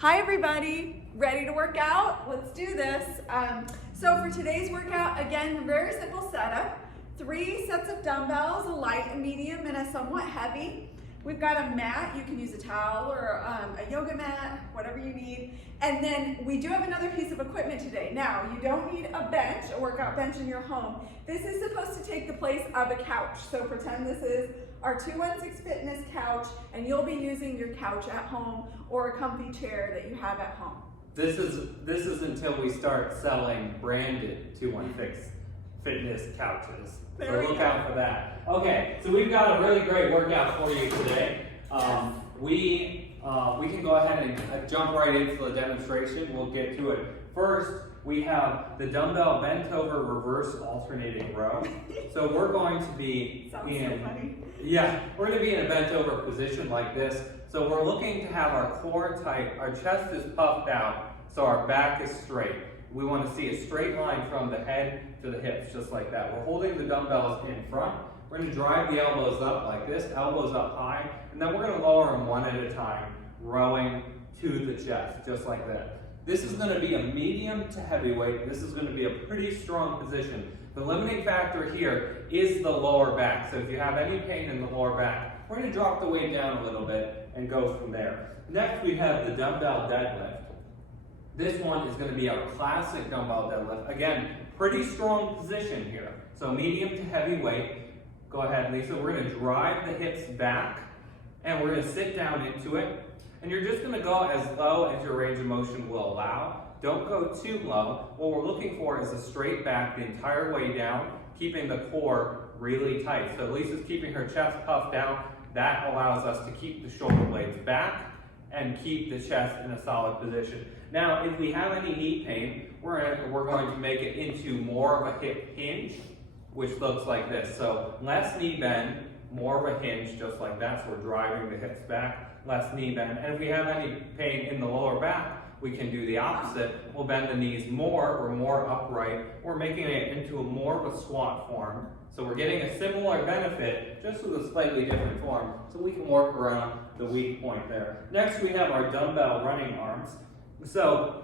Hi everybody, ready to work out? Let's do this. So for today's workout, again, very simple setup. 3 sets of dumbbells, a light, a medium, and a somewhat heavy. We've got a mat, you can use a towel or a yoga mat, whatever you need. And then we do have another piece of equipment today. Now, you don't need a bench, a workout bench in your home. This is supposed to take the place of a couch. So pretend this is our 216 Fitness couch, and you'll be using your couch at home or a comfy chair that you have at home. This is until we start selling branded 216 Fitness couches. So look out for that. Okay, so we've got a really great workout for you today. We can go ahead and jump right into the demonstration. We'll get to it. First, we have the dumbbell bent over reverse alternating row. So we're going to be Sounds so funny. Yeah, we're going to be in a bent over position like this. So we're looking to have our core tight, our chest is puffed out, so our back is straight. We want to see a straight line from the head to the hips, just like that. We're holding the dumbbells in front. We're going to drive the elbows up like this, elbows up high, and then we're going to lower them one at a time, rowing to the chest, just like that. This is going to be a medium to heavy weight. This is going to be a pretty strong position. The limiting factor here is the lower back. So if you have any pain in the lower back, we're going to drop the weight down a little bit and go from there. Next, we have the dumbbell deadlift. This one is going to be our classic dumbbell deadlift. Again, pretty strong position here. So medium to heavy weight. Go ahead, Lisa. We're going to drive the hips back, and we're going to sit down into it. And you're just going to go as low as your range of motion will allow. Don't go too low. What we're looking for is a straight back the entire way down, keeping the core really tight. So Lisa's keeping her chest puffed out. That allows us to keep the shoulder blades back and keep the chest in a solid position. Now, if we have any knee pain, we're going to make it into more of a hip hinge, which looks like this. So less knee bend, more of a hinge, just like that. So we're driving the hips back, less knee bend. And if we have any pain in the lower back, we can do the opposite. We'll bend the knees more, we're more upright. We're making it into a more of a squat form. So we're getting a similar benefit, just with a slightly different form. So we can work around the weak point there. Next, we have our dumbbell running arms. So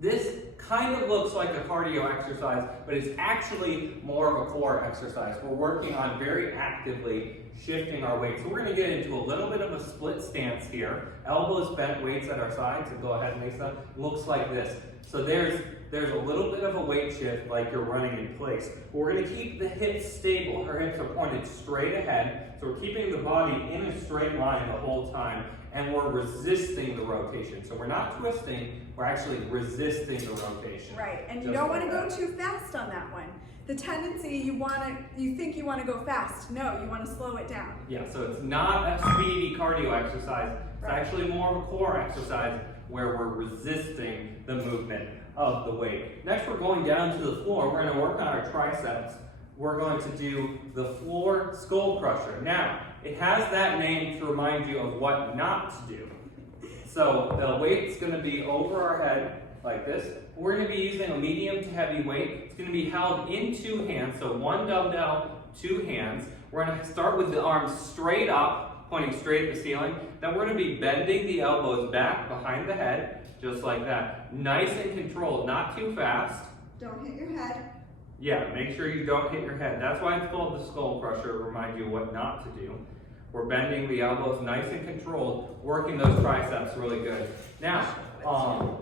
this kind of looks like a cardio exercise, but it's actually more of a core exercise. We're working on very actively shifting our weight. So we're going to get into a little bit of a split stance here. Elbows bent, weights at our sides. And go ahead, Lisa. Looks like this. So there's a little bit of a weight shift like you're running in place. We're going to keep the hips stable. Her hips are pointed straight ahead. So we're keeping the body in a straight line the whole time. And we're resisting the rotation. So we're not twisting, we're actually resisting the rotation. Right, and you don't want to go too fast on that one. The tendency, you think you want to go fast. No, you want to slow it down. Yeah, so it's not a speedy cardio exercise. It's actually more of a core exercise where we're resisting the movement of the weight. Next, we're going down to the floor. We're going to work on our triceps. We're going to do the floor skull crusher. Now, it has that name to remind you of what not to do. So the weight's going to be over our head like this. We're going to be using a medium to heavy weight. It's going to be held in 2 hands, so 1 dumbbell, 2 hands. We're going to start with the arms straight up, pointing straight at the ceiling. Then we're going to be bending the elbows back behind the head, just like that. Nice and controlled, not too fast. Don't hit your head. Yeah, make sure you don't hit your head. That's why it's called the skull crusher, to remind you what not to do. We're bending the elbows nice and controlled, working those triceps really good. Now, our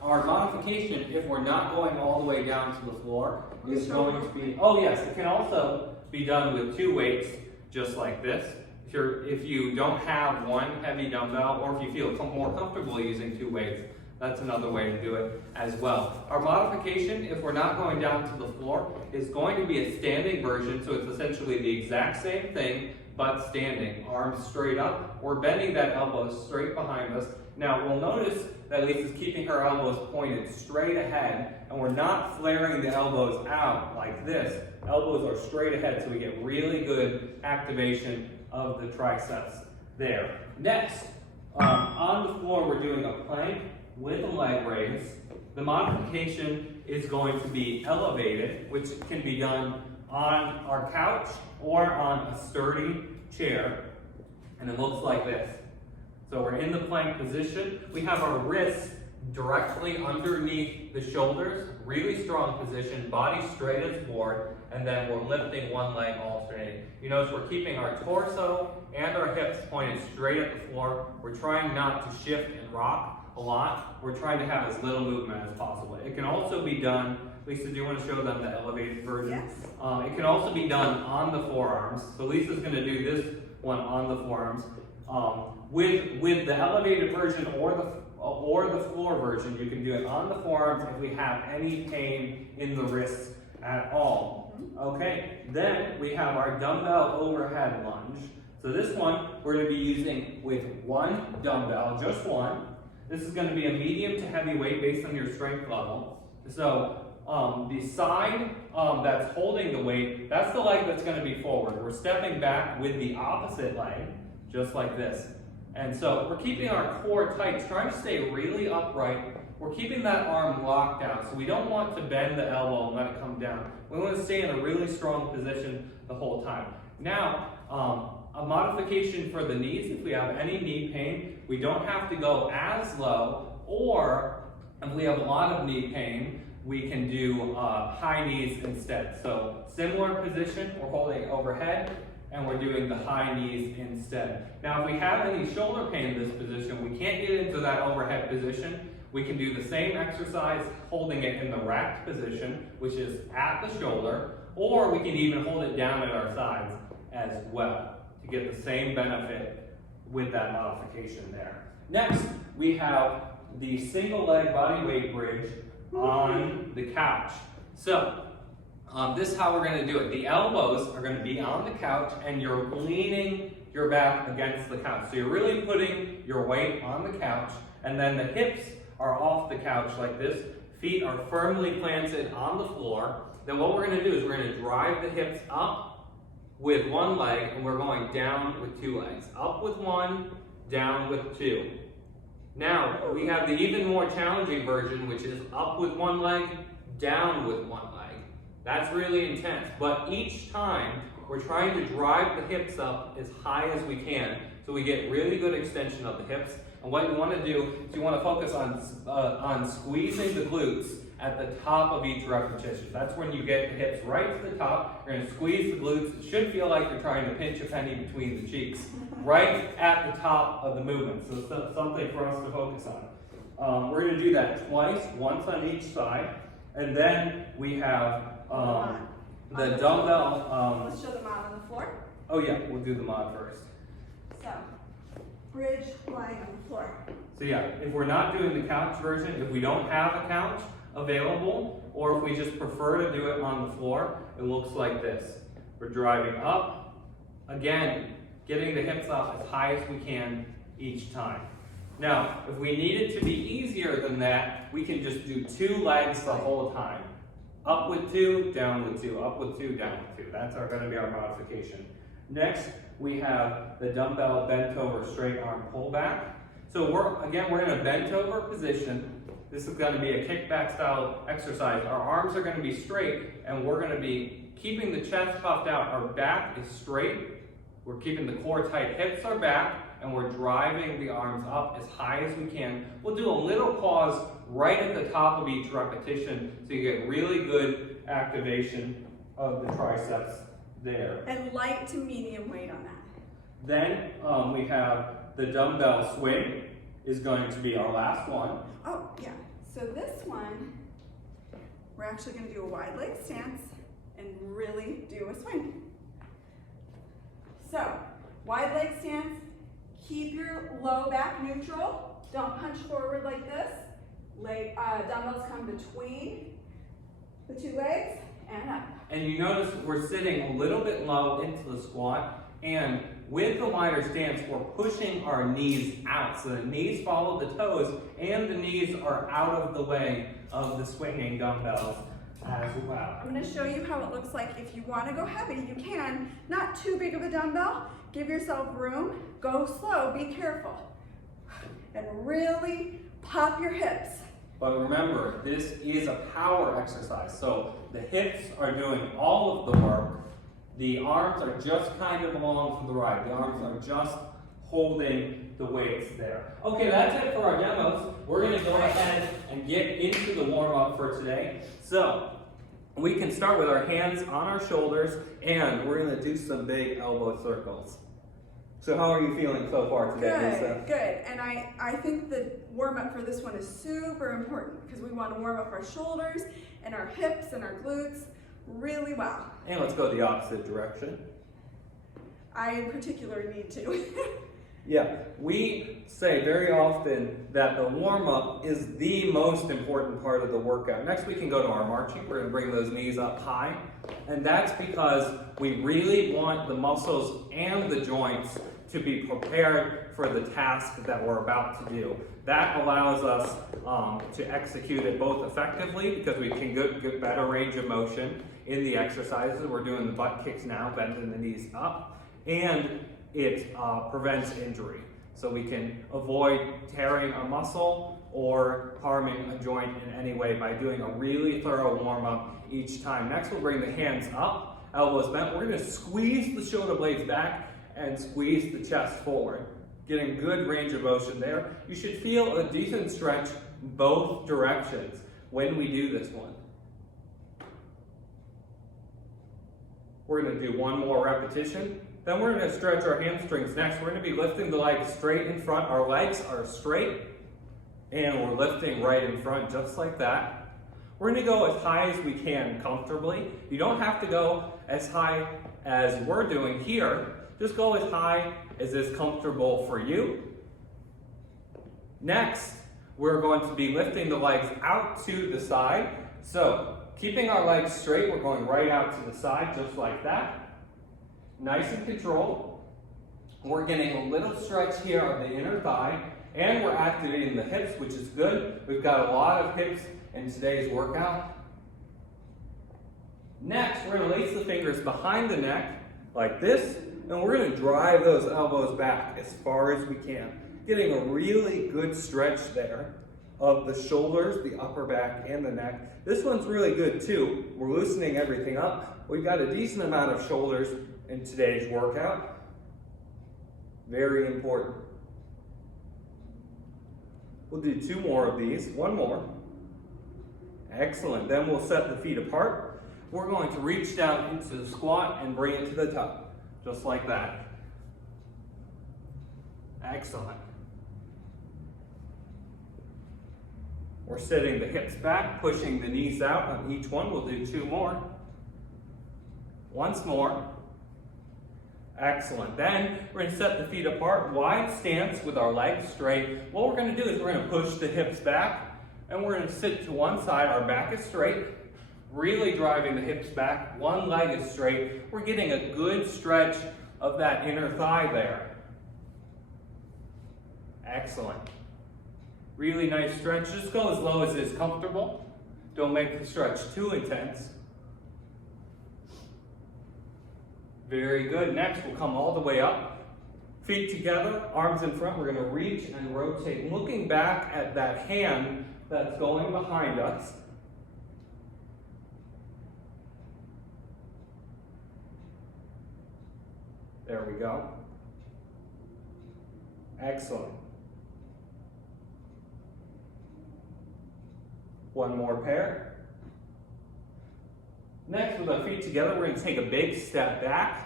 modification, if we're not going all the way down to the floor, is going to be, oh yes, it can also be done with 2 weights, just like this. If you don't have one heavy dumbbell, or if you feel more comfortable using 2 weights, that's another way to do it as well. Our modification, if we're not going down to the floor, is going to be a standing version, so it's essentially the exact same thing, but standing. Arms straight up. We're bending that elbow straight behind us. Now, we'll notice that Lisa's keeping her elbows pointed straight ahead, and we're not flaring the elbows out like this. Elbows are straight ahead, so we get really good activation of the triceps there. Next, on the floor, we're doing a plank with a leg raise. The modification is going to be elevated, which can be done on our couch or on a sturdy chair, and it looks like this. So we're in the plank position. We have our wrists directly underneath the shoulders, really strong position, body straight as board, and then we're lifting one leg alternating. You notice we're keeping our torso and our hips pointed straight at the floor. We're trying not to shift and rock a lot. We're trying to have as little movement as possible. It can also be done, Lisa, do you want to show them the elevated version? Yes. It can also be done on the forearms. So Lisa's going to do this one on the forearms. With the elevated version or the floor version, you can do it on the forearms if we have any pain in the wrists at all. Okay, then we have our dumbbell overhead lunge. So this one we're going to be using with one dumbbell, just one. This is going to be a medium to heavy weight based on your strength level. So the side that's holding the weight, that's the leg that's going to be forward. We're stepping back with the opposite leg, just like this. And so we're keeping our core tight, trying to stay really upright. We're keeping that arm locked out, so we don't want to bend the elbow and let it come down. We want to stay in a really strong position the whole time. Now, a modification for the knees, if we have any knee pain, we don't have to go as low, or if we have a lot of knee pain, we can do high knees instead. So similar position, we're holding overhead, and we're doing the high knees instead. Now, if we have any shoulder pain in this position, we can't get into that overhead position. We can do the same exercise holding it in the racked position, which is at the shoulder, or we can even hold it down at our sides as well to get the same benefit with that modification there. Next, we have the single leg body weight bridge on the couch. So, this is how we're going to do it. The elbows are going to be on the couch and you're leaning your back against the couch. So you're really putting your weight on the couch, and then the hips are off the couch like this. Feet are firmly planted on the floor. Then what we're going to do is we're going to drive the hips up with one leg, and we're going down with two legs. Up with one, down with two. Now, we have the even more challenging version, which is up with one leg, down with one leg. That's really intense, but each time we're trying to drive the hips up as high as we can, so we get really good extension of the hips. And what you want to do is you want to focus on squeezing the glutes at the top of each repetition. That's when you get the hips right to the top. You're going to squeeze the glutes. It should feel like you're trying to pinch a penny between the cheeks, right at the top of the movement. So it's something for us to focus on. We're going to do that twice, once on each side, and then we have the dumbbell. Let's show the mod on the floor. Oh yeah, we'll do the mod first. So, bridge lying on the floor. So yeah, if we're not doing the couch version, if we don't have a couch available, or if we just prefer to do it on the floor, it looks like this. We're driving up, again, getting the hips up as high as we can each time. Now, if we need it to be easier than that, we can just do two legs the whole time. Up with two, down with two, up with two, down with two. That's going to be our modification. Next, we have the dumbbell bent over straight arm pullback. So we're in a bent over position. This is going to be a kickback style exercise. Our arms are going to be straight, and we're going to be keeping the chest puffed out. Our back is straight. We're keeping the core tight. Hips are back, and we're driving the arms up as high as we can. We'll do a little pause right at the top of each repetition so you get really good activation of the triceps there. And light to medium weight on that. Then we have the dumbbell swing is going to be our last one. Oh, yeah. So this one, we're actually going to do a wide leg stance and really do a swing. So, wide leg stance, keep your low back neutral. Don't punch forward like this. Dumbbells come between the two legs and up. And you notice we're sitting a little bit low into the squat, and with the wider stance, we're pushing our knees out. So the knees follow the toes, and the knees are out of the way of the swinging dumbbells as well. I'm going to show you how it looks like if you want to go heavy. You can. Not too big of a dumbbell. Give yourself room. Go slow. Be careful. And really pop your hips. But remember, this is a power exercise. So the hips are doing all of the work. The arms are just kind of along for the ride. The arms are just holding the weights there. Okay, that's it for our demos. We're going to go ahead and get into the warm-up for today. So, we can start with our hands on our shoulders, and we're going to do some big elbow circles. So how are you feeling so far today, Lisa? Good. And I think the warm-up for this one is super important because we want to warm up our shoulders and our hips and our glutes really well. And let's go the opposite direction. I in particular need to. Yeah, we say very often that the warm-up is the most important part of the workout. Next we can go to our marching. We're going to bring those knees up high. And that's because we really want the muscles and the joints to be prepared for the task that we're about to do. That allows us to execute it both effectively because we can get better range of motion in the exercises. We're doing the butt kicks now, bending the knees up. And it prevents injury. So we can avoid tearing a muscle or harming a joint in any way by doing a really thorough warm-up each time. Next, we'll bring the hands up, elbows bent. We're going to squeeze the shoulder blades back and squeeze the chest forward, getting good range of motion there. You should feel a decent stretch both directions when we do this one. We're going to do one more repetition. Then we're going to stretch our hamstrings next. We're going to be lifting the legs straight in front. Our legs are straight, and we're lifting right in front, just like that. We're going to go as high as we can comfortably. You don't have to go as high as we're doing here. Just go as high as is comfortable for you. Next, we're going to be lifting the legs out to the side. So, keeping our legs straight, we're going right out to the side, just like that. Nice and controlled. We're getting a little stretch here of the inner thigh, and we're activating the hips, which is good. We've got a lot of hips in today's workout. Next, we're going to lace the fingers behind the neck, like this, and we're going to drive those elbows back as far as we can. Getting a really good stretch there of the shoulders, the upper back, and the neck. This one's really good too. We're loosening everything up. We've got a decent amount of shoulders in today's workout. Very important. We'll do two more of these. One more. Excellent. Then we'll set the feet apart. We're going to reach down into the squat and bring it to the top. Just like that. Excellent. We're setting the hips back, pushing the knees out on each one. We'll do two more. Once more. Excellent. Then we're going to set the feet apart, wide stance with our legs straight. What we're going to do is we're going to push the hips back, and we're going to sit to one side. Our back is straight, really driving the hips back. One leg is straight. We're getting a good stretch of that inner thigh there. Excellent. Really nice stretch. Just go as low as is comfortable. Don't make the stretch too intense. Very good. Next, we'll come all the way up. Feet together, arms in front. We're going to reach and rotate, looking back at that hand that's going behind us. There we go. Excellent. One more pair. Next, with our feet together, we're going to take a big step back.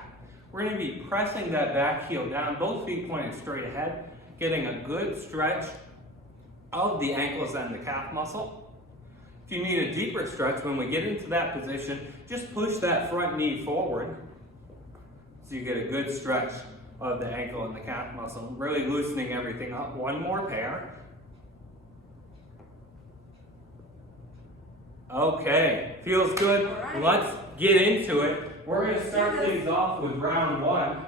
We're going to be pressing that back heel down, both feet pointed straight ahead, getting a good stretch of the ankles and the calf muscle. If you need a deeper stretch, when we get into that position, just push that front knee forward so you get a good stretch of the ankle and the calf muscle, really loosening everything up. One more pair. Okay, feels good. Right. Let's get into it. We're going to start things off with round one.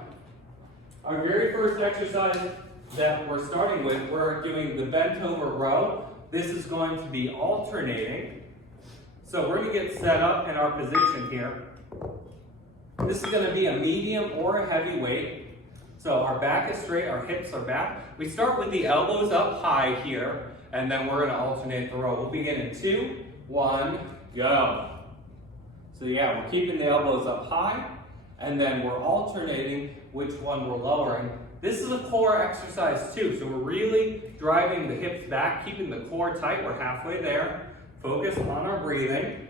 Our very first exercise that we're starting with, we're doing the bent over row. This is going to be alternating. So we're going to get set up in our position here. This is going to be a medium or a heavy weight. So our back is straight, our hips are back. We start with the elbows up high here, and then we're going to alternate the row. We'll begin in 2, 1, go. So yeah, we're keeping the elbows up high, and then we're alternating which one we're lowering This is a core exercise too, so we're really driving the hips back, keeping the core tight. We're halfway there. Focus on our breathing.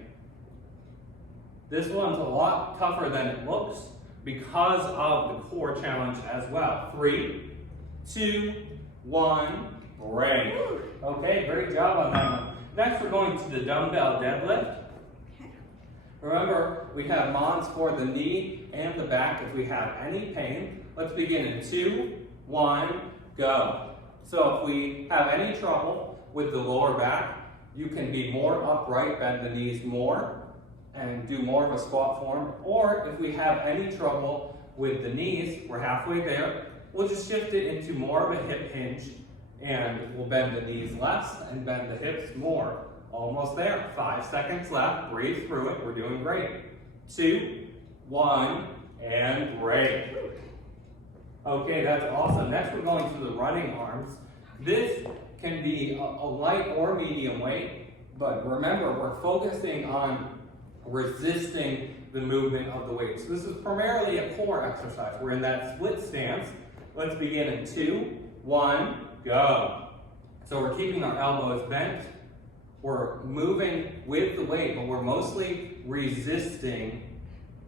This one's a lot tougher than it looks because of the core challenge as well. 3, 2, 1, break. Okay, great job on that one. Next, we're going to the dumbbell deadlift. Remember, we have mons for the knee and the back if we have any pain. Let's begin in 2, 1, go. So if we have any trouble with the lower back, you can be more upright, bend the knees more, and do more of a squat form. Or if we have any trouble with the knees, we're halfway there, we'll just shift it into more of a hip hinge, and we'll bend the knees less and bend the hips more. Almost there. 5 seconds left. Breathe through it. We're doing great. 2, 1, and break. Okay, that's awesome. Next, we're going to the running arms. This can be a light or medium weight, but remember, we're focusing on resisting the movement of the weight. So this is primarily a core exercise. We're in that split stance. Let's begin in 2, 1, go. So we're keeping our elbows bent. We're moving with the weight, but we're mostly resisting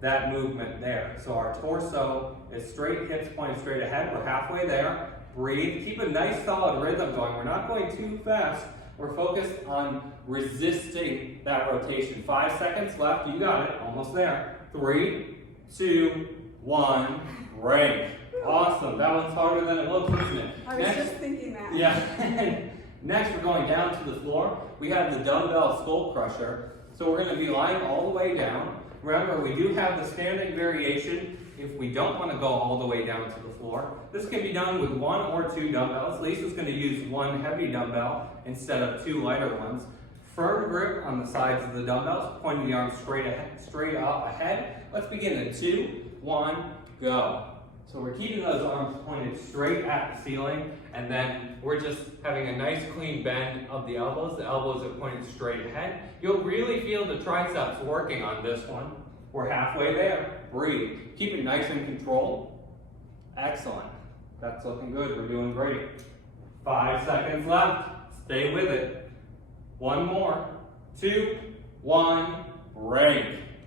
that movement there. So our torso is straight, hips pointing straight ahead. We're halfway there. Breathe. Keep a nice solid rhythm going. We're not going too fast. We're focused on resisting that rotation. 5 seconds left. You got it. Almost there. 3, 2, 1, break. Awesome. That one's harder than it looks, isn't it? I was just thinking that. Yeah. Next, we're going down to the floor. We have the dumbbell skull crusher. So we're going to be lying all the way down. Remember, we do have the standing variation if we don't want to go all the way down to the floor. This can be done with 1 or 2 dumbbells. Lisa's going to use 1 heavy dumbbell instead of 2 lighter ones. Firm grip on the sides of the dumbbells, pointing the arms straight up ahead. Let's begin in 2, 1, go. So we're keeping those arms pointed straight at the ceiling, and then we're just having a nice clean bend of the elbows. The elbows are pointed straight ahead. You'll really feel the triceps working on this one. We're halfway there. Breathe. Keep it nice and controlled. Excellent. That's looking good. We're doing great. 5 seconds left. Stay with it. 1 more. 2, 1, break.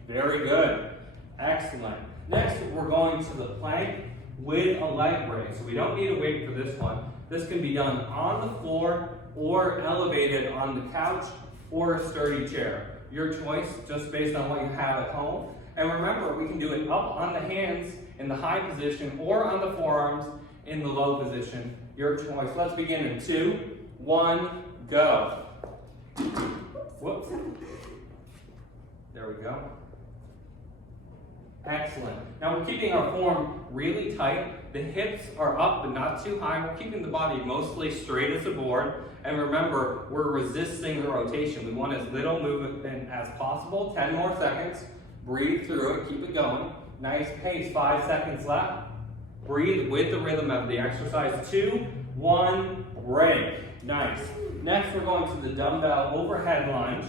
Very good. Excellent. Next, we're going to the plank with a leg raise. So we don't need a weight for this one. This can be done on the floor or elevated on the couch or a sturdy chair. Your choice, just based on what you have at home. And remember, we can do it up on the hands in the high position or on the forearms in the low position. Your choice. Let's begin in 2, 1, go. Whoops. There we go. Excellent. Now we're keeping our form really tight. The hips are up but not too high. We're keeping the body mostly straight as a board. And remember, we're resisting the rotation. We want as little movement as possible. 10 more seconds. Breathe through it. Keep it going. Nice pace. 5 seconds left. Breathe with the rhythm of the exercise. 2, 1, break. Nice. Next, we're going to the dumbbell overhead lunge.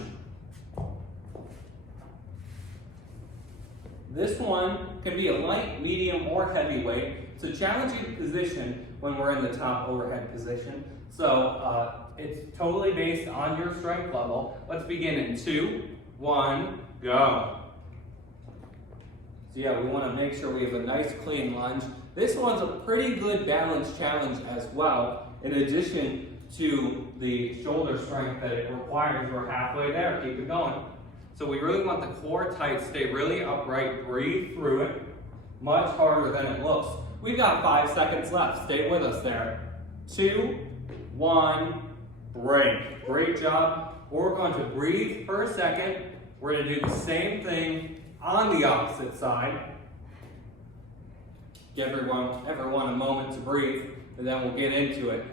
This one can be a light, medium, or heavy weight. It's a challenging position when we're in the top overhead position. So it's totally based on your strength level. Let's begin in 2, 1, go. So yeah, we want to make sure we have a nice clean lunge. This one's a pretty good balance challenge as well, in addition to the shoulder strength that it requires. We're halfway there. Keep it going. So we really want the core tight, stay really upright, breathe through it. Much harder than it looks. We've got 5 seconds left. Stay with us there. 2, 1, break. Great job. We're going to breathe for a second. We're going to do the same thing on the opposite side. Give everyone a moment to breathe, and then we'll get into it.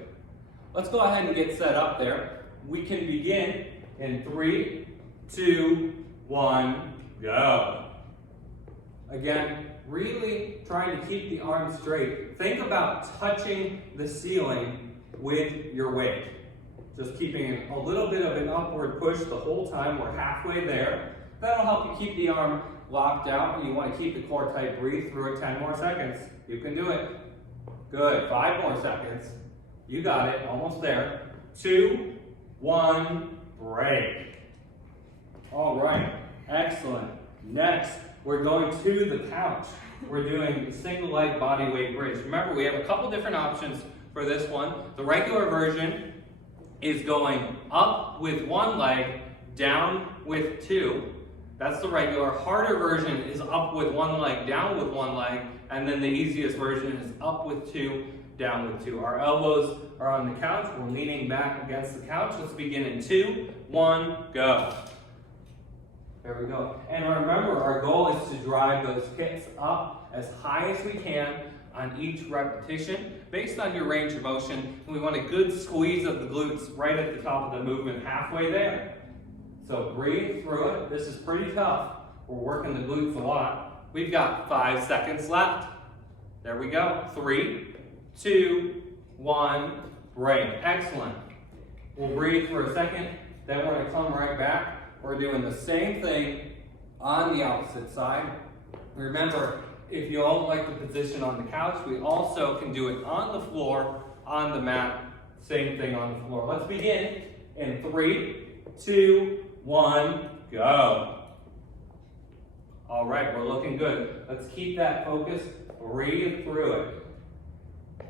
Let's go ahead and get set up there. We can begin in 3, 2, 1, go. Again, really trying to keep the arms straight. Think about touching the ceiling with your weight. Just keeping a little bit of an upward push the whole time. We're halfway there. That'll help you keep the arm locked out. You want to keep the core tight. Breathe through it. 10 more seconds. You can do it. Good. 5 more seconds. You got it. Almost there. 2, 1, break. All right. Excellent. Next, we're going to the couch. We're doing single leg body weight bridge. Remember, we have a couple different options for this one. The regular version is going up with one leg, down with 2. That's the regular. Harder version is up with one leg, down with one leg, and then the easiest version is up with 2, down with 2. Our elbows are on the couch. We're leaning back against the couch. Let's begin in 2, 1, go. There we go. And remember, our goal is to drive those hips up as high as we can on each repetition based on your range of motion. And we want a good squeeze of the glutes right at the top of the movement, halfway there. So breathe through it. This is pretty tough. We're working the glutes a lot. We've got 5 seconds left. There we go. 3, 2, 1, break. Excellent. We'll breathe for a second, then we're going to come right back. We're doing the same thing on the opposite side. Remember, if you all like the position on the couch, we also can do it on the floor, on the mat. Same thing on the floor. Let's begin in 3, 2, 1, go. All right, we're looking good. Let's keep that focus. Breathe through it.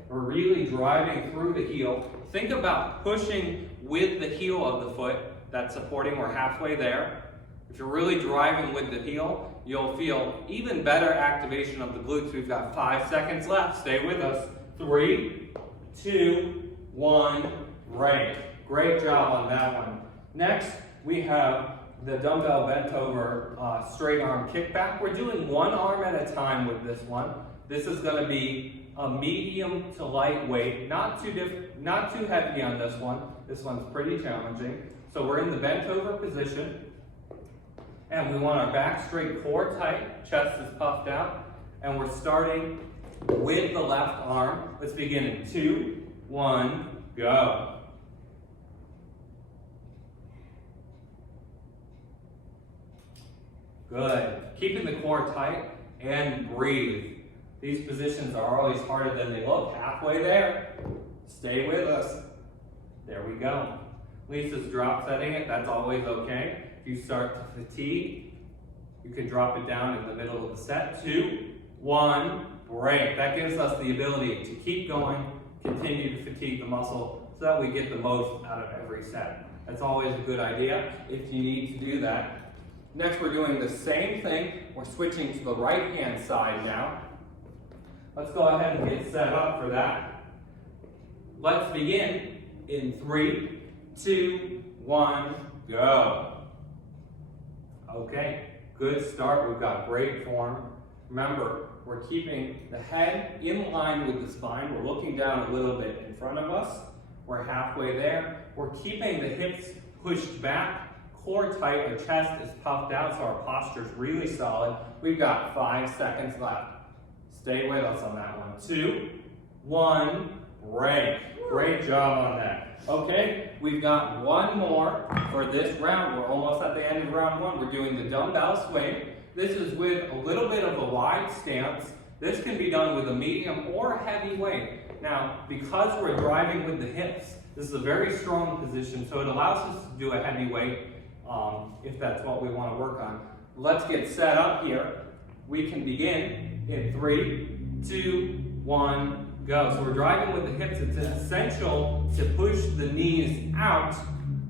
We're really driving through the heel. Think about pushing with the heel of the foot. That's supporting, we're halfway there. If you're really driving with the heel, you'll feel even better activation of the glutes. We've got 5 seconds left. Stay with us. 3, 2, 1, break. Great job on that one. Next, we have the dumbbell bent over straight arm kickback. We're doing one arm at a time with this one. This is going to be a medium to light weight, not too heavy on this one. This one's pretty challenging. So we're in the bent over position, and we want our back straight, core tight, chest is puffed out, and we're starting with the left arm. Let's begin in 2, 1, go. Good. Keeping the core tight and breathe. These positions are always harder than they look. Halfway there. Stay with us. There we go. Lisa's drop setting it. That's always okay. If you start to fatigue, you can drop it down in the middle of the set. 2, 1, break. That gives us the ability to keep going, continue to fatigue the muscle so that we get the most out of every set. That's always a good idea if you need to do that. Next, we're doing the same thing. We're switching to the right-hand side now. Let's go ahead and get set up for that. Let's begin in 3, 2, 1, go. Okay, good start. We've got great form. Remember, we're keeping the head in line with the spine. We're looking down a little bit in front of us. We're halfway there. We're keeping the hips pushed back, core tight, our chest is puffed out, so our posture's really solid. We've got 5 seconds left. Stay with us on that one. 2, 1, break. Great job on that. Okay, we've got one more for this round. We're almost at the end of round 1. We're doing the dumbbell swing. This is with a little bit of a wide stance. This can be done with a medium or heavy weight. Now, because we're driving with the hips, this is a very strong position, so it allows us to do a heavy weight if that's what we want to work on. Let's get set up here. We can begin in 3, 2, 1, go. So we're driving with the hips. It's essential to push the knees out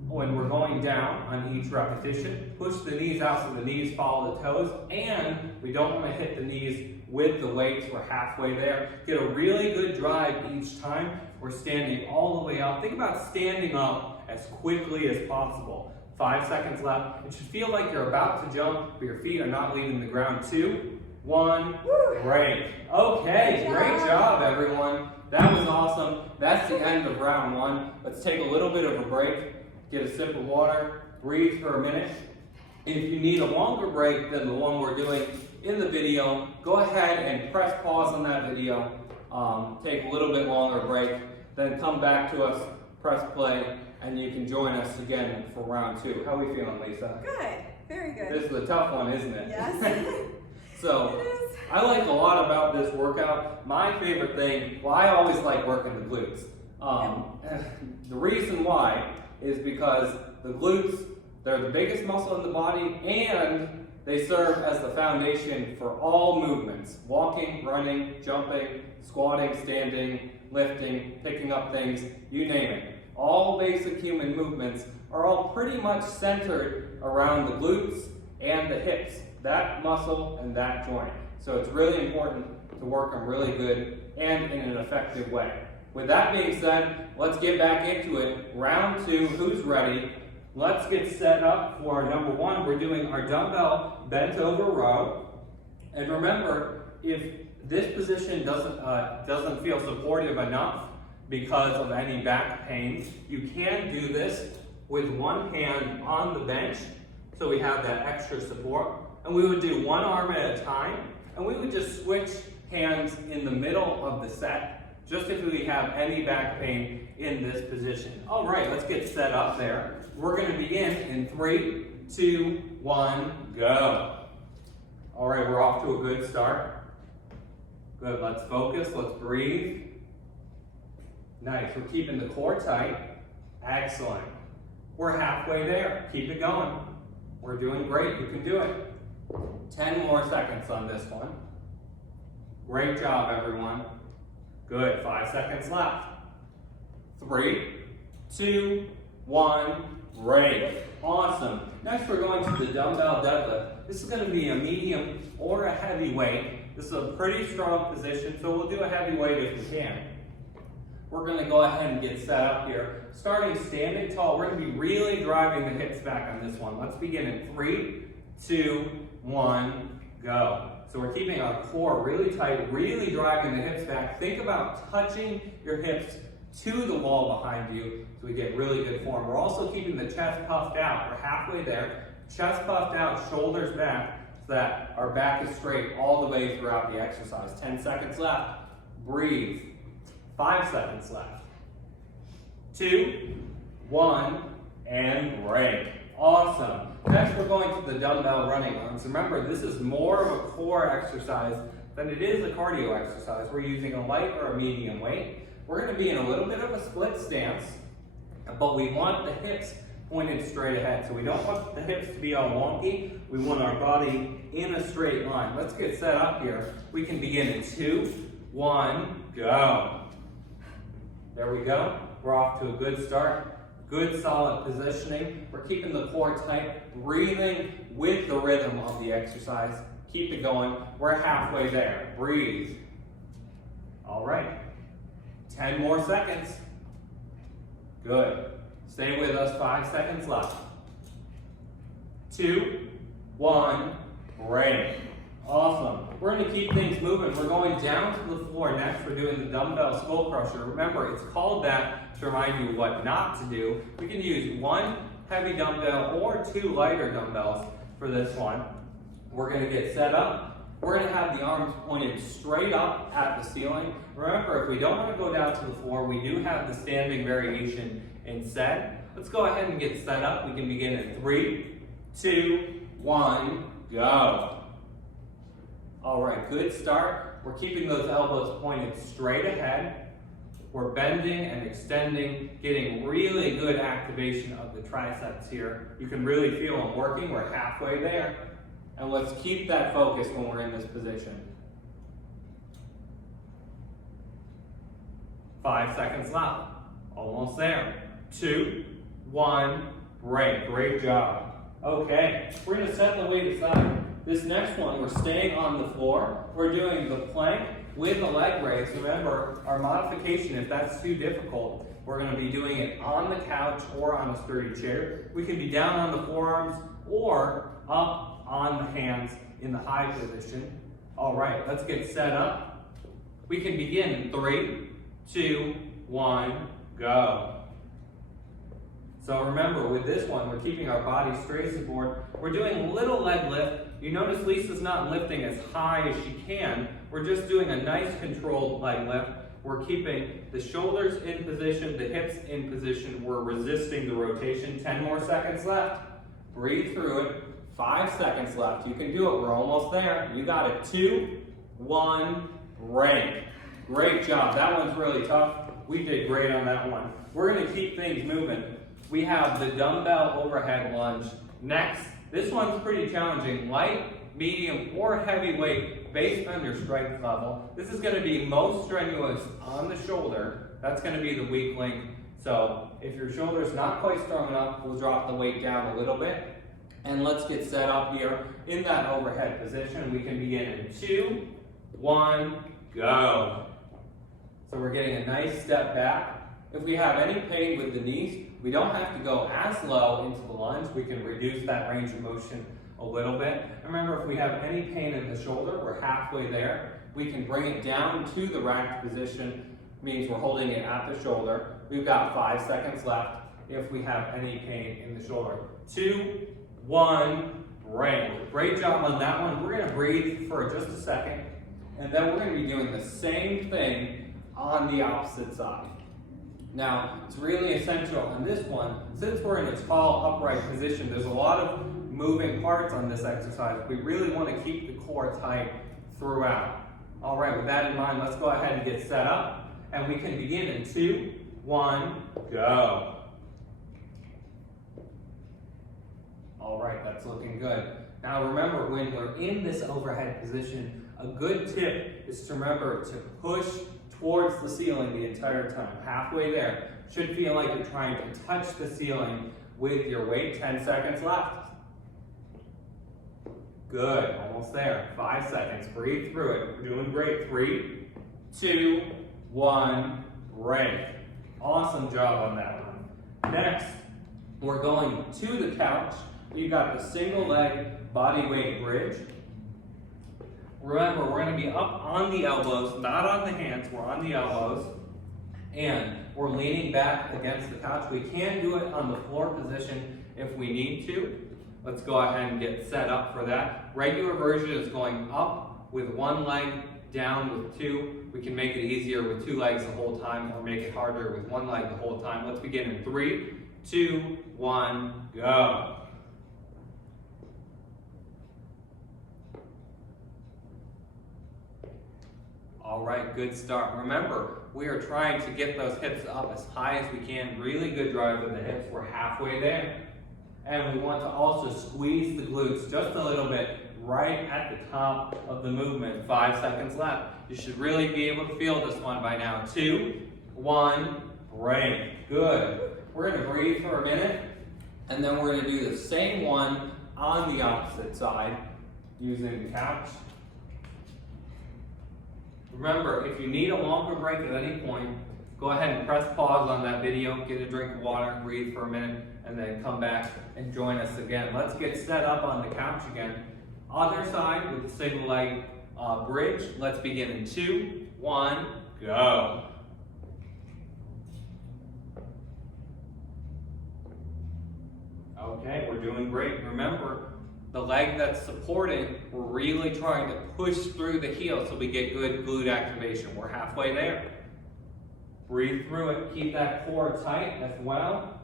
when we're going down on each repetition. Push the knees out so the knees follow the toes, and we don't want to hit the knees with the weights. We're halfway there. Get a really good drive each time. We're standing all the way up. Think about standing up as quickly as possible. 5 seconds left. It should feel like you're about to jump, but your feet are not leaving the ground. 2, 1, break. Okay, great job, everyone. That was awesome. That's the end of round 1. Let's take a little bit of a break. Get a sip of water. Breathe for a minute. If you need a longer break than the one we're doing in the video, go ahead and press pause on that video. Take a little bit longer break. Then come back to us, press play, and you can join us again for round 2. How are we feeling, Lisa? Good. Very good. This is a tough one, isn't it? Yes. So, it is. I like a lot about this workout. My favorite thing, well, I always like working the glutes. The reason why is because the glutes, they're the biggest muscle in the body, and they serve as the foundation for all movements. Walking, running, jumping, squatting, standing, lifting, picking up things, you name it. All basic human movements are all pretty much centered around the glutes and the hips, that muscle and that joint. So it's really important to work them really good and in an effective way. With that being said, let's get back into it. Round 2, who's ready? Let's get set up for number 1. We're doing our dumbbell bent over row. And remember, if this position doesn't feel supportive enough because of any back pain, you can do this with one hand on the bench, so we have that extra support. And we would do one arm at a time, and we would just switch hands in the middle of the set, just if we have any back pain in this position. All right, let's get set up there. We're gonna begin in 3, 2, 1, go. All right, we're off to a good start. Good, let's focus, let's breathe. Nice, we're keeping the core tight. Excellent. We're halfway there, keep it going. We're doing great, you can do it. 10 more seconds on this one. Great job, everyone. Good, 5 seconds left. 3, 2, 1, break. Awesome. Next we're going to the dumbbell deadlift. This is going to be a medium or a heavy weight. This is a pretty strong position, so we'll do a heavy weight if we can. We're going to go ahead and get set up here. Starting standing tall, we're going to be really driving the hips back on this one. Let's begin in 3, 2, 1, go. So we're keeping our core really tight, really driving the hips back. Think about touching your hips to the wall behind you so we get really good form. We're also keeping the chest puffed out. We're halfway there. Chest puffed out, shoulders back, so that our back is straight all the way throughout the exercise. 10 seconds left. Breathe. 5 seconds left. 2, 1, and break. Awesome. Next, we're going to the dumbbell running runs. Remember, this is more of a core exercise than it is a cardio exercise. We're using a light or a medium weight. We're going to be in a little bit of a split stance, but we want the hips pointed straight ahead. So we don't want the hips to be all wonky. We want our body in a straight line. Let's get set up here. We can begin in 2, 1, go. There we go. We're off to a good start. Good solid positioning. We're keeping the core tight, breathing with the rhythm of the exercise. Keep it going. We're halfway there. Breathe. All right. 10 more seconds. Good. Stay with us. 5 seconds left. 2, 1, break. Awesome. We're going to keep things moving. We're going down to the floor next. We're doing the dumbbell skull crusher. Remember, it's called that to remind you what not to do. We can use 1 heavy dumbbell or 2 lighter dumbbells for this one. We're going to get set up. We're going to have the arms pointed straight up at the ceiling. Remember, if we don't want to go down to the floor, we do have the standing variation instead. Let's go ahead and get set up. We can begin in 3, 2, 1, go. All right, good start. We're keeping those elbows pointed straight ahead. We're bending and extending, getting really good activation of the triceps here. You can really feel them working. We're halfway there. And let's keep that focus when we're in this position. 5 seconds left. Almost there. 2, 1, break. Great job. Okay, we're going to set the weight aside. This next one, we're staying on the floor. We're doing the plank with the leg raise. Remember, our modification, if that's too difficult, we're going to be doing it on the couch or on a sturdy chair. We can be down on the forearms or up on the hands in the high position. All right, let's get set up. We can begin in 3, 2, 1, go. So remember, with this one, we're keeping our body straight as a board. We're doing a little leg lift. You notice Lisa's not lifting as high as she can. We're just doing a nice controlled leg lift. We're keeping the shoulders in position, the hips in position. We're resisting the rotation. 10 more seconds left. Breathe through it. 5 seconds left. You can do it. We're almost there. You got it. 2, 1, break. Great job. That one's really tough. We did great on that one. We're going to keep things moving. We have the dumbbell overhead lunge. Next, this one's pretty challenging. Light, medium, or heavy weight based on your strength level. This is going to be most strenuous on the shoulder. That's going to be the weak link. So if your shoulder's not quite strong enough, we'll drop the weight down a little bit. And let's get set up here in that overhead position. We can begin in 2, 1, go. So we're getting a nice step back. If we have any pain with the knees, we don't have to go as low into the lunge. We can reduce that range of motion a little bit. Remember, if we have any pain in the shoulder, we're halfway there. We can bring it down to the racked position, means we're holding it at the shoulder. We've got 5 seconds left if we have any pain in the shoulder. 2, 1, break. Great job on that one. We're going to breathe for just a second, and then we're going to be doing the same thing on the opposite side. Now, it's really essential on this one, since we're in a tall, upright position, there's a lot of moving parts on this exercise. We really want to keep the core tight throughout. All right, with that in mind, let's go ahead and get set up, and we can begin in 2, 1, go. All right, that's looking good. Now remember, when we're in this overhead position, a good tip is to remember to push towards the ceiling the entire time. Halfway there. Should feel like you're trying to touch the ceiling with your weight. 10 seconds left. Good, almost there. 5 seconds, breathe through it. We're doing great. 3, 2, 1, break. Awesome job on that one. Next, we're going to the couch. You've got the single leg body weight bridge. Remember, we're going to be up on the elbows, not on the hands. We're on the elbows, and we're leaning back against the couch. We can do it on the floor position if we need to. Let's go ahead and get set up for that. Regular version is going up with one leg, down with 2. We can make it easier with 2 legs the whole time, or make it harder with 1 leg the whole time. Let's begin in 3, 2, 1, go. All right, good start. Remember, we are trying to get those hips up as high as we can. Really good drive with the hips. We're halfway there. And we want to also squeeze the glutes just a little bit right at the top of the movement. 5 seconds left. You should really be able to feel this one by now. 2, 1, break. Good. We're going to breathe for a minute, and then we're going to do the same one on the opposite side using the couch. Remember, if you need a longer break at any point, go ahead and press pause on that video, get a drink of water, breathe for a minute, and then come back and join us again. Let's get set up on the couch again. Other side with the single leg bridge. Let's begin in 2, 1, go. Okay, we're doing great. Remember, the leg that's supporting, we're really trying to push through the heel so we get good glute activation. We're halfway there. Breathe through it. Keep that core tight as well.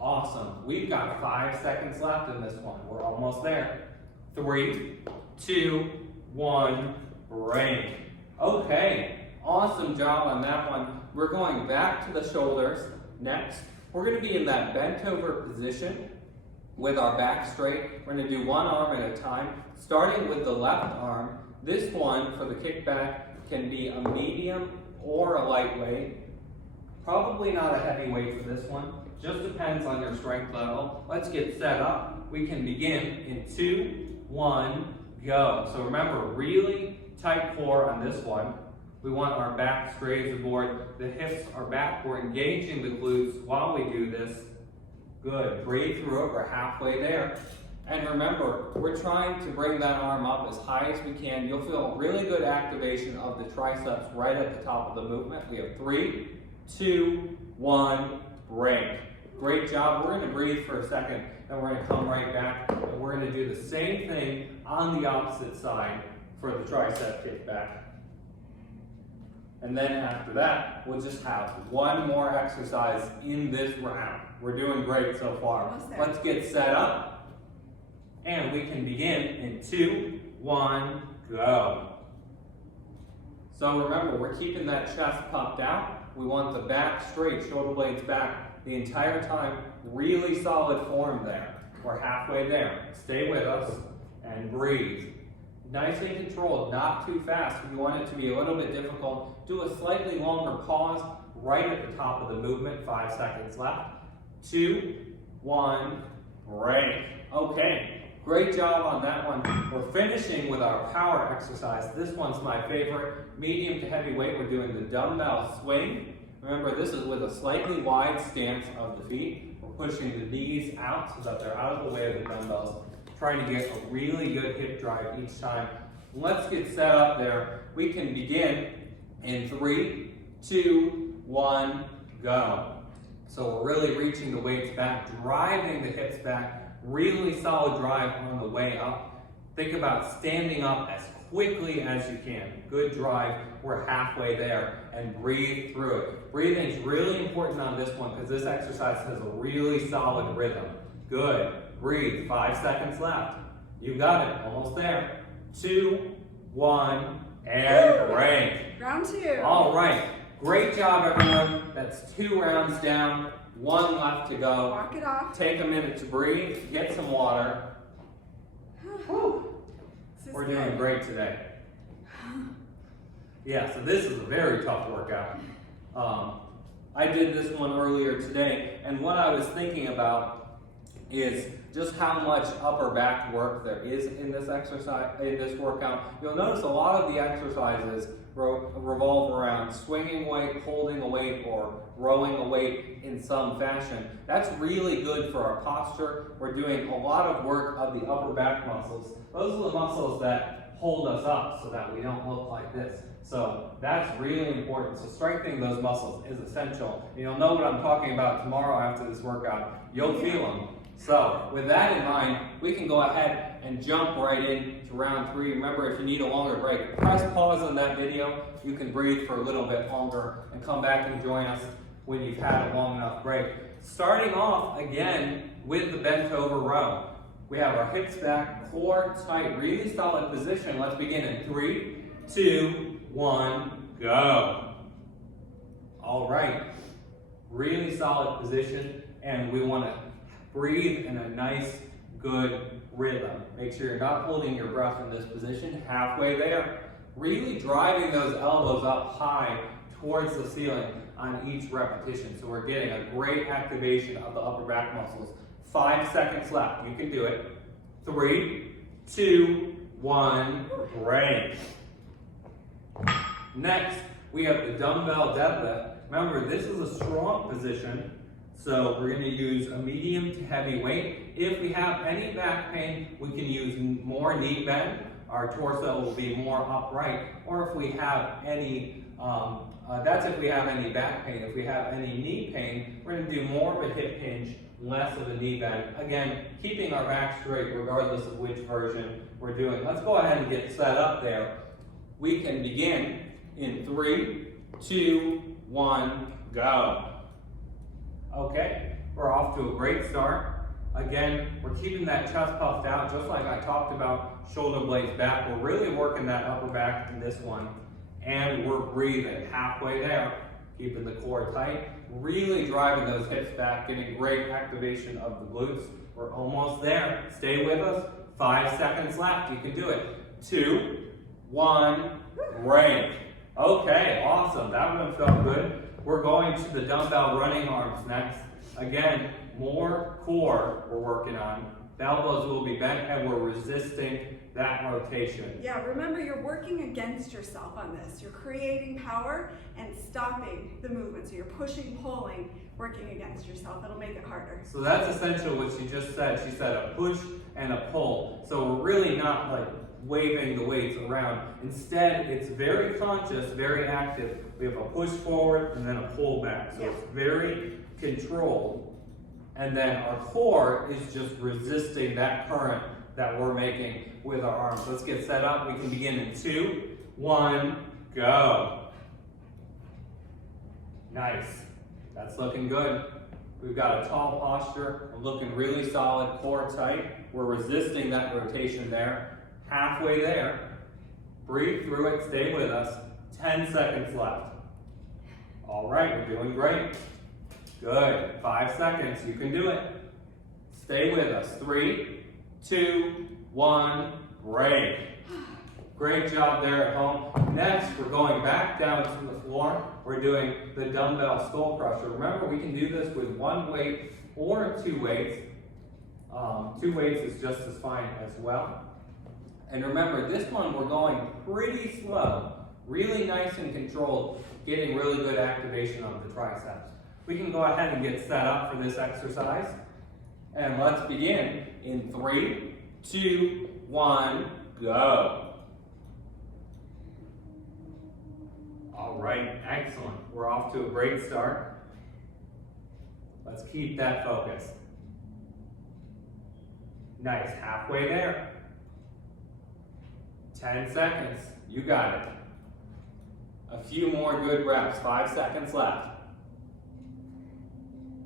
Awesome. We've got 5 seconds left in this one. We're almost there. 3, 2, 1, break. Okay, awesome job on that one. We're going back to the shoulders. Next, we're going to be in that bent over position with our back straight. We're going to do one arm at a time, starting with the left arm. This one for the kickback can be a medium or a lightweight. Probably not a heavy weight for this one. Just depends on your strength level. Let's get set up. We can begin in 2, 1, go. So remember, really tight core on this one. We want our back straight as a board. The hips are back. We're engaging the glutes while we do this. Good. Breathe through it. We're halfway there. And remember, we're trying to bring that arm up as high as we can. You'll feel really good activation of the triceps right at the top of the movement. We have 3, 2, 1, break. Great job. We're going to breathe for a second, and we're going to come right back, and we're going to do the same thing on the opposite side for the tricep kickback. And then after that, we'll just have one more exercise in this round. We're doing great so far. Let's get set up, and we can begin in 2, 1, go. So remember, we're keeping that chest puffed out. We want the back straight, shoulder blades back the entire time. Really solid form there. We're halfway there. Stay with us and breathe. Nice and controlled, not too fast. If you want it to be a little bit difficult, do a slightly longer pause right at the top of the movement. 5 seconds left. 2, 1, break. Okay, great job on that one. We're finishing with our power exercise. This one's my favorite. Medium to heavy weight, we're doing the dumbbell swing. Remember, this is with a slightly wide stance of the feet. We're pushing the knees out so that they're out of the way of the dumbbells. Trying to get a really good hip drive each time. Let's get set up there. We can begin in 3, 2, 1, go. So we're really reaching the weights back, driving the hips back, really solid drive on the way up. Think about standing up as quickly as you can. Good drive, we're halfway there, and breathe through it. Breathing is really important on this one because this exercise has a really solid rhythm. Good. Breathe. 5 seconds left. You got it. Almost there. 2, 1, and break. Round 2. All right. Great job, everyone. That's 2 rounds down. 1 left to go. Walk it off. Take a minute to breathe. Get some water. We're doing great today. Yeah, so this is a very tough workout. I did this one earlier today, and what I was thinking about is just how much upper back work there is in this exercise, in this workout. You'll notice a lot of the exercises revolve around swinging a weight, holding a weight, or rowing a weight in some fashion. That's really good for our posture. We're doing a lot of work of the upper back muscles. Those are the muscles that hold us up so that we don't look like this. So that's really important. So strengthening those muscles is essential. You'll know what I'm talking about tomorrow after this workout. You'll feel them. So with that in mind, we can go ahead and jump right in to round 3. Remember, if you need a longer break, press pause on that video. You can breathe for a little bit longer and come back and join us when you've had a long enough break. Starting off again with the bent over row. We have our hips back, core tight, really solid position. Let's begin in 3, 2, 1, go. All right, really solid position, and we want to breathe in a nice, good rhythm. Make sure you're not holding your breath in this position. Halfway there. Really driving those elbows up high towards the ceiling on each repetition. So we're getting a great activation of the upper back muscles. 5 seconds left. You can do it. 3, 2, 1, break. Next, we have the dumbbell deadlift. Remember, this is a strong position. So we're going to use a medium to heavy weight. If we have any back pain, we can use more knee bend. Our torso will be more upright. Or if we have any, that's if we have any back pain. If we have any knee pain, we're going to do more of a hip hinge, less of a knee bend. Again, keeping our back straight regardless of which version we're doing. Let's go ahead and get set up there. We can begin in 3, 2, 1, go. Okay, we're off to a great start. Again, we're keeping that chest puffed out, just like I talked about, shoulder blades back. We're really working that upper back in this one. And we're breathing halfway there, keeping the core tight, really driving those hips back, getting great activation of the glutes. We're almost there. Stay with us. 5 seconds left. You can do it. 2, 1, break. Okay, awesome. That one felt good. We're going to the dumbbell running arms next. Again, more core we're working on. The elbows will be bent and we're resisting that rotation. Yeah, remember you're working against yourself on this. You're creating power and stopping the movement. So you're pushing, pulling, working against yourself. It'll make it harder. So that's essential what she just said. She said a push and a pull. So we're really not like waving the weights around. Instead, it's very conscious, very active. We have a push forward and then a pull back. So it's very controlled. And then our core is just resisting that current that we're making with our arms. Let's get set up. We can begin in 2, 1, go. Nice. That's looking good. We've got a tall posture. We're looking really solid, core tight. We're resisting that rotation there. Halfway there. Breathe through it. Stay with us. 10 seconds left. All right, we're doing great. Good, 5 seconds, you can do it. Stay with us. 3, 2, 1, break. Great job there at home. Next, we're going back down to the floor. We're doing the dumbbell skull crusher. Remember, we can do this with 1 weight or 2 weights. 2 weights is just as fine as well. And remember, this one we're going pretty slow, really nice and controlled, getting really good activation of the triceps. We can go ahead and get set up for this exercise. And let's begin in 3, 2, 1, go. All right, excellent. We're off to a great start. Let's keep that focus. Nice, halfway there. 10 seconds, you got it. A few more good reps, 5 seconds left.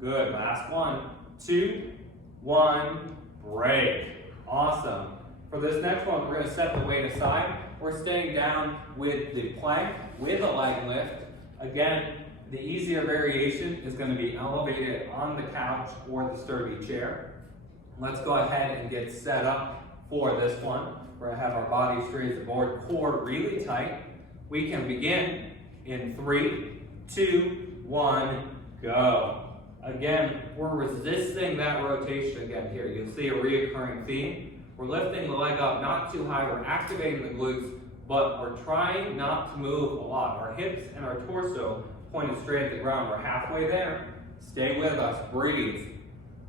Good, last 1, 2, 1, break. Awesome. For this next one, we're gonna set the weight aside. We're staying down with the plank with a leg lift. Again, the easier variation is gonna be elevated on the couch or the sturdy chair. Let's go ahead and get set up for this one. We're gonna have our body straight as a board, core really tight. We can begin in 3, 2, 1, go. Again, we're resisting that rotation again here. You'll see a reoccurring theme. We're lifting the leg up not too high. We're activating the glutes, but we're trying not to move a lot. Our hips and our torso pointed straight at the ground. We're halfway there. Stay with us, breathe.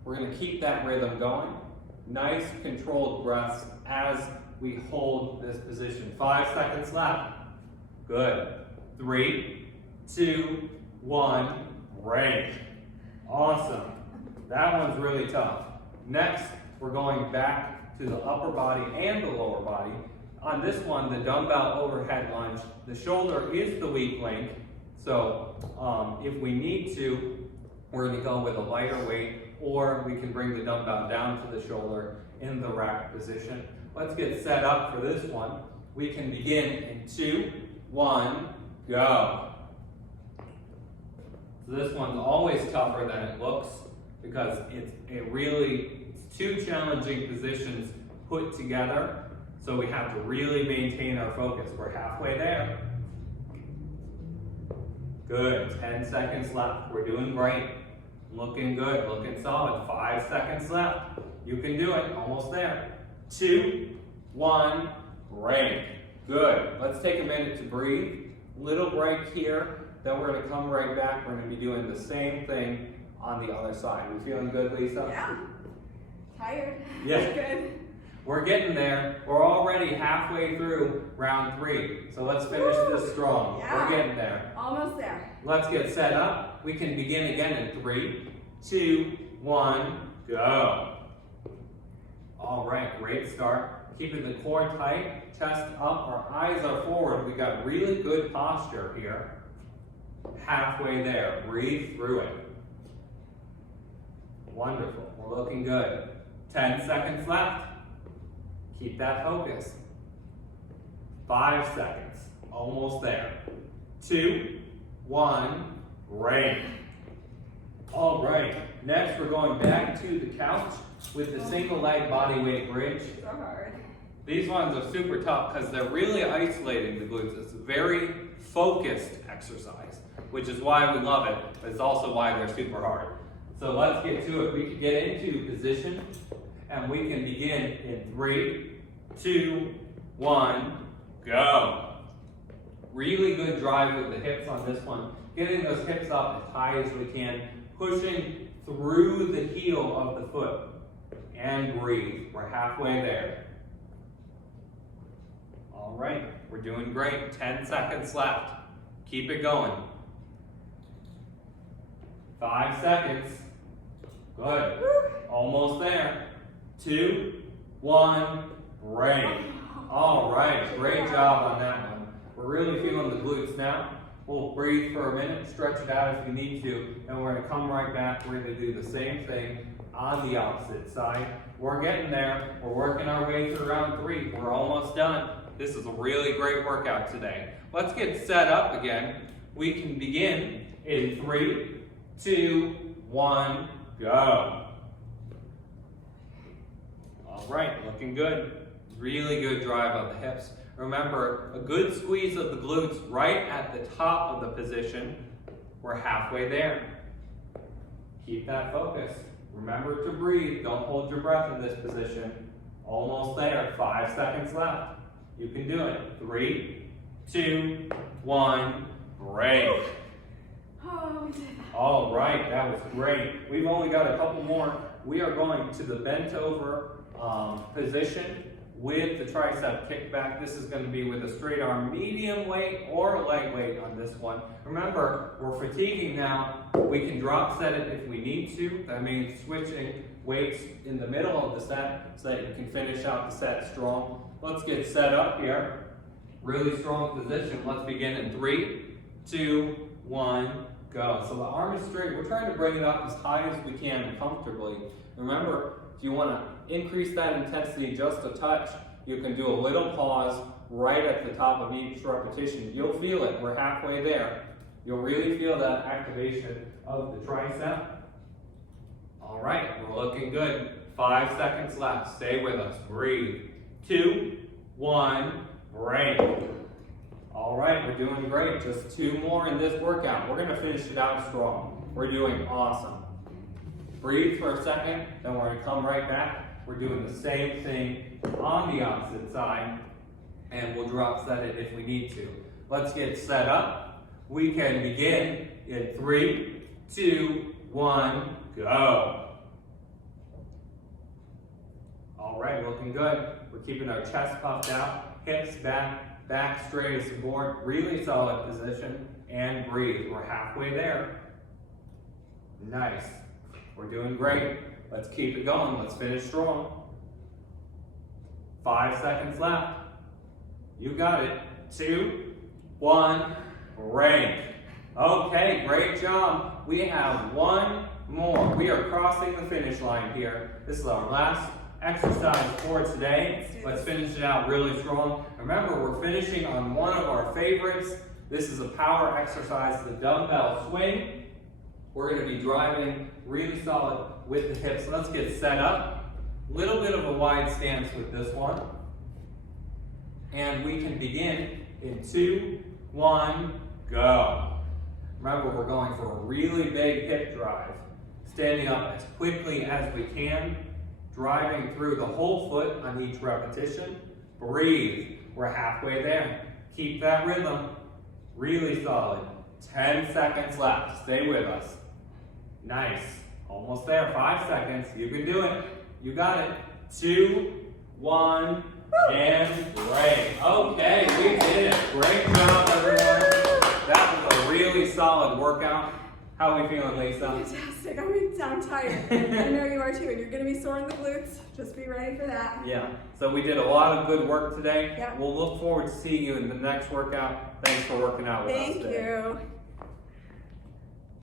We're gonna keep that rhythm going. Nice controlled breaths as we hold this position. 5 seconds left. Good. 3, 2, 1, break. Awesome. That one's really tough. Next, we're going back to the upper body and the lower body. On this one, the dumbbell overhead lunge, the shoulder is the weak link. So if we need to, we're gonna go with a lighter weight, or we can bring the dumbbell down to the shoulder in the rack position. Let's get set up for this one. We can begin in 2, 1, go. So this one's always tougher than it looks because it's 2 challenging positions put together. So we have to really maintain our focus. We're halfway there. Good, 10 seconds left. We're doing great. Looking good, looking solid. 5 seconds left. You can do it, almost there. 2, 1, break. Good, let's take a minute to breathe. Little break here, then we're gonna come right back. We're gonna be doing the same thing on the other side. We feeling good, Lisa? Yeah. Tired. Yeah. Good. We're getting there. We're already halfway through round 3. So let's finish this strong. Yeah. We're getting there. Almost there. Let's get set up. We can begin again in 3, 2, 1, go. All right, great start. Keeping the core tight, chest up, our eyes are forward. We got really good posture here. Halfway there, breathe through it. Wonderful, we're looking good. 10 seconds left. Keep that focus. 5 seconds, almost there. 2, 1, break. All right, next we're going back to the couch with the single leg body weight bridge. So hard. These ones are super tough because they're really isolating the glutes. It's a very focused exercise, which is why we love it, but it's also why they're super hard. So let's get to it. We can get into position and we can begin in 3, 2, 1, go. Really good drive with the hips on this one. Getting those hips up as high as we can, pushing through the heel of the foot. And breathe. We're halfway there. All right, we're doing great. 10 seconds left. Keep it going. 5 seconds. Good. Almost there. 2, 1, break. All right, great job on that one. We're really feeling the glutes now. We'll breathe for a minute, stretch it out if we need to, and we're gonna come right back. We're gonna do the same thing on the opposite side. We're getting there. We're working our way through round 3. We're almost done. This is a really great workout today. Let's get set up again. We can begin in 3, 2, 1, go. All right, looking good. Really good drive of the hips. Remember, a good squeeze of the glutes right at the top of the position. We're halfway there. Keep that focus. Remember to breathe. Don't hold your breath in this position. Almost there. 5 seconds left. You can do it. 3, 2, 1, break. Oh, we did that. All right, that was great. We've only got a couple more. We are going to the bent over position with the tricep kickback. This is going to be with a straight arm medium weight or light weight on this one. Remember, we're fatiguing now. We can drop set it if we need to. That means switching weights in the middle of the set so that you can finish out the set strong. Let's get set up here. Really strong position. Let's begin in 3, 2, 1, go. So the arm is straight. We're trying to bring it up as high as we can comfortably. Remember, if you want to increase that intensity just a touch, you can do a little pause right at the top of each repetition. You'll feel it. We're halfway there. You'll really feel that activation of the tricep. All right, we're looking good. 5 seconds left. Stay with us. Breathe. 2, 1, break. All right, we're doing great. Just 2 more in this workout. We're going to finish it out strong. We're doing awesome. Breathe for a second, then we're going to come right back. We're doing the same thing on the opposite side, and we'll drop set it if we need to. Let's get set up. We can begin in 3, 2, 1, go. All right, looking good. We're keeping our chest puffed out, hips back, back straight as a board. Really solid position, and breathe. We're halfway there. Nice. We're doing great. Let's keep it going. Let's finish strong. 5 seconds left. You got it. 2, 1, break. Okay, great job. We have 1 more. We are crossing the finish line here. This is our last exercise for today. Let's finish it out really strong. Remember, we're finishing on one of our favorites. This is a power exercise, the dumbbell swing. We're going to be driving really solid with the hips. Let's get set up. Little bit of a wide stance with this one. And we can begin in 2, 1, go. Remember, we're going for a really big hip drive. Standing up as quickly as we can. Driving through the whole foot on each repetition. Breathe. We're halfway there. Keep that rhythm. Really solid. 10 seconds left. Stay with us. Nice. Almost there. 5 seconds. You can do it. You got it. 2, 1, and break. Okay, we did it. Great job, everyone. That was a really solid workout. How are we feeling, Lisa? Fantastic. I'm tired. I know you are too, and you're going to be sore in the glutes. Just be ready for that. Yeah. So we did a lot of good work today. Yeah. We'll look forward to seeing you in the next workout. Thanks for working out with us today. Thank you.